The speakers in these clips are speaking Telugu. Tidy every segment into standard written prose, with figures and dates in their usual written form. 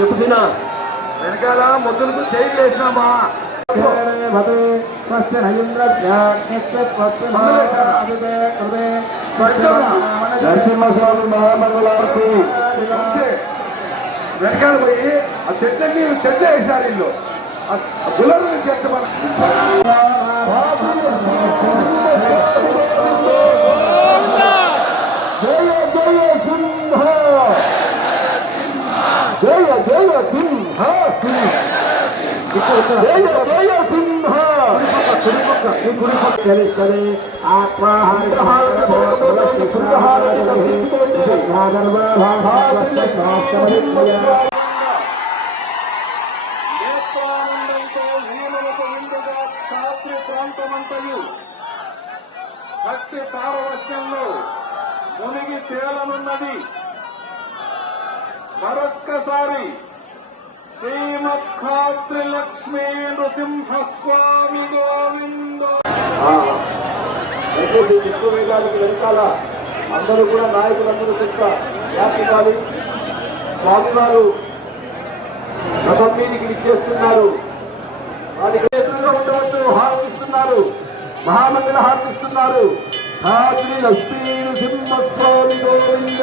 చెబుతున్నా వెనకాల మొద్దులకు చేయి వేసినామా నరసింహస్వామి మహామంగళారతి వెనకాల పోయి ఆ చెట్లకి చెట్ల వేసారు ఇల్లు గులాబీ చెట్టు జయ జయ సింహ జయ జయ సింహ ప్రాంతమంతయు భక్తి పారవశ్యంలో మునిగి తేలనున్నది. మరొక్కసారి శ్రీమద్ఖాత్రి లక్ష్మీ నృసింహస్వామి గోవింద. విశ్వవేదానికి వెనకాల అందరూ కూడా నాయకులందరూ చెప్తా వ్యాప్తికాలి స్వామివారు రథం మీదికి ఇచ్చేస్తున్నారు. వారికి ఎదురుగా ఉండవచ్చు హారతిస్తున్నారు, మహామంగళ హారతిస్తున్నారు. శ్రీ లక్ష్మీ నృసింహస్వామి గోవింద.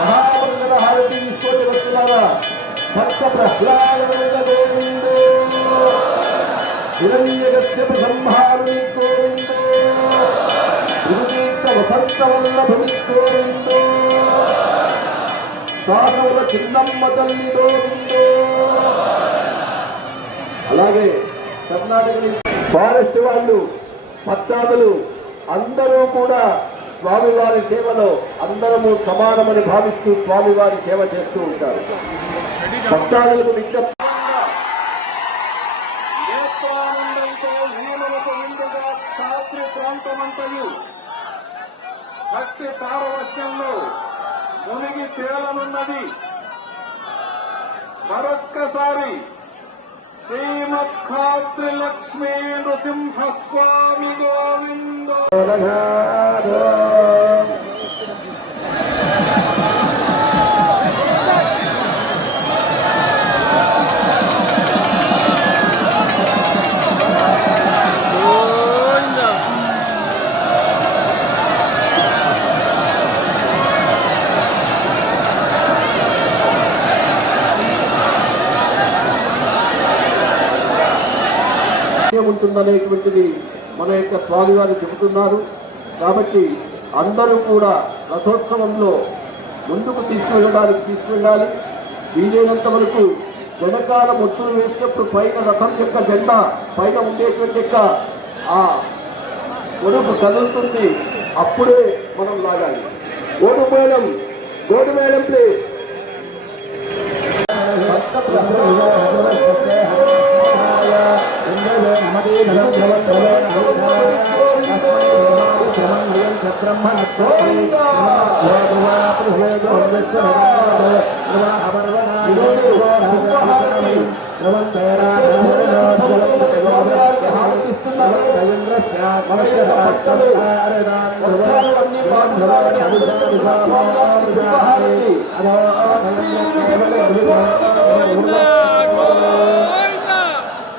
మహామంగళ హారతి తీసుకొని వస్తున్నారా? భక్త ప్రహ్లాద గోవిందో, హిరణ్యకశ్యప సంహారుని గోవిందో, త్రిగుణీత వసంత వల్లభుని గోవిందో, సాధవుల చిన్నమ్మ తల్లి గోవిందో. అలాగే కర్ణాటక ఫారెస్ట్ వాళ్ళు, పట్టాదులు అందరూ కూడా స్వామివారి సేవలో అందరము సమానమని భావిస్తూ స్వామివారి సేవ చేస్తూ ఉంటారు. భక్తాదులకు విజ్ఞప్తి ప్రాంతమంతయు భక్తి పారవశ్యంలో మునిగి తేలనున్నది. మరొక్కసారి శ్రీమద్ఖాత్రి లక్ష్మీ నృసింహస్వామి గోవింద. ఉంటుందనేటువంటిది మన యొక్క స్వామివారు చెబుతున్నారు. కాబట్టి అందరూ కూడా రథోత్సవంలో ముందుకు తీసుకువెళ్ళాలి. వీలైనంత వరకు వెనకాల మొత్తులు వేసినప్పుడు పైన రథం యొక్క జెండా పైన ఉండేటువంటి యొక్క ఆ గొడుగు కదులుతుంది, అప్పుడే మనం లాగాలి. గోడు మేళం ప్లీజ్.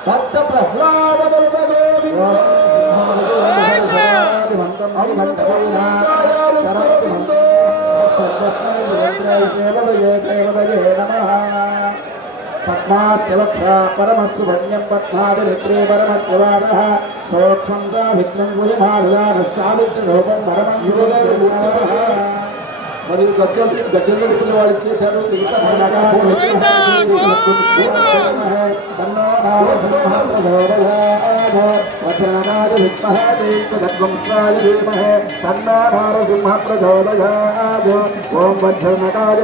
భక్త ప్రహ్లాద పరమస్సు వన్యం పద్మాది విక్రే పరమస్వాద సోక్షం విఘ్నం గుహోపం మరియు గజ్జలు పెట్టిన వాళ్ళు ఇచ్చేశారు. ఓం వజ్రనకాయ